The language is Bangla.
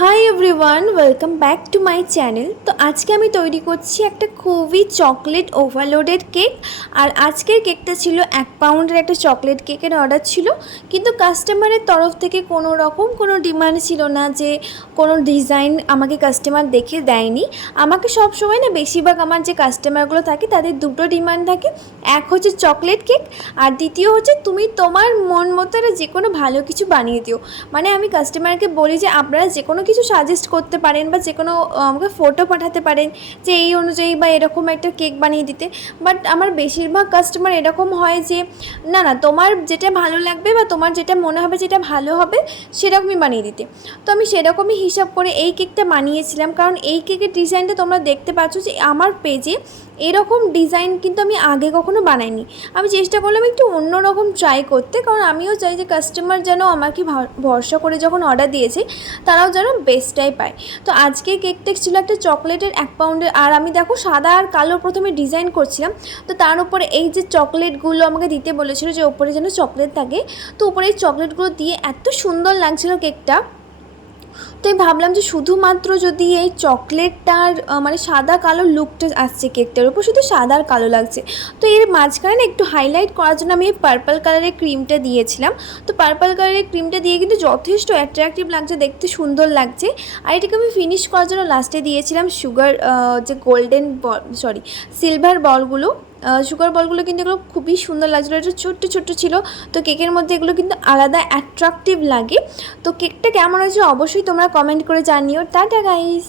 Hi everyone, welcome back to my channel. তো আজকে আমি তৈরি করছি একটা খুবই চকলেট ওভারলোডেড কেক। আর আজকের কেকটা ছিল 1 পাউন্ডের একটা চকলেট কেকের অর্ডার ছিল, কিন্তু কাস্টমারের তরফ থেকে কোনো রকম কোনো ডিমান্ড ছিল না যে কোনো ডিজাইন আমাকে কাস্টমার দেখে দেয়নি। আমাকে সবসময় না বেশিরভাগ আমার যে কাস্টমারগুলো থাকে তাদের দুটো ডিমান্ড থাকে, এক হচ্ছে চকলেট কেক আর দ্বিতীয় হচ্ছে তুমি তোমার মন মতো যে কোনো ভালো কিছু বানিয়ে দিও। মানে আমি কাস্টমারকে বলি যে আপনারা যে কোনো কিছু সাজেস্ট করতে পারেন বা যে কোনো আমাকে ফটো পাঠাতে পারেন যে এই অনুযায়ী বা এরকম একটা কেক বানিয়ে দিতে। বাট আমার বেশিরভাগ কাস্টমার এরকম হয় যে না না, তোমার যেটা ভালো লাগবে বা তোমার যেটা মনে হবে যেটা ভালো হবে সেরকমই বানিয়ে দিতে। তো আমি সেরকমই হিসাব করে এই কেকটা বানিয়েছিলাম, কারণ এই কেকের ডিজাইনটা তোমরা দেখতে পাচ্ছ যে আমার পেজে এরকম ডিজাইন কিন্তু আমি আগে কখনো বানাইনি। আমি চেষ্টা করলাম একটু অন্যরকম ট্রাই করতে, কারণ আমিও চাই যে কাস্টমার যেন আমাকে ভরসা করে যখন অর্ডার দিয়েছে তারাও যেন বেস্টটাই পায়। তো আজকের কেকটা ছিল একটা চকলেটের 1 পাউন্ডের। আর আমি দেখো সাদা আর কালো প্রথমে ডিজাইন করছিলাম, তো তার উপরে এই যে চকলেটগুলো আমাকে দিতে বলেছিল যে ওপরে যেন চকলেট থাকে, তো উপরে এই চকলেটগুলো দিয়ে এত সুন্দর লাগছিল কেকটা। তো আমি ভাবলাম যে শুধুমাত্র যদি এই চকলেটটার মানে সাদা কালো লুকটা আসছে কেকটার উপর, শুধু সাদা আর কালো লাগছে, তো এর মাঝখানে না একটু হাইলাইট করার জন্য আমি এই পার্পল কালারের ক্রিমটা দিয়েছিলাম। তো পার্পল কালারের ক্রিমটা দিয়ে কিন্তু যথেষ্ট অ্যাট্রাকটিভ লাগছে, দেখতে সুন্দর লাগছে। আর এটাকে আমি ফিনিশ করার জন্য লাস্টে দিয়েছিলাম সুগার, যে গোল্ডেন বল, সরি সিলভার বলগুলো, সুগার বলগুলো কিন্তু এগুলো খুবই সুন্দর লাগছিলো। এটা ছোট্ট ছোট্ট ছিল, তো কেকের মধ্যে এগুলো কিন্তু আলাদা অ্যাট্রাকটিভ লাগে। তো কেকটা কেমন হয়েছে অবশ্যই তোমরা কমেন্ট করে জানিও। Tata guys.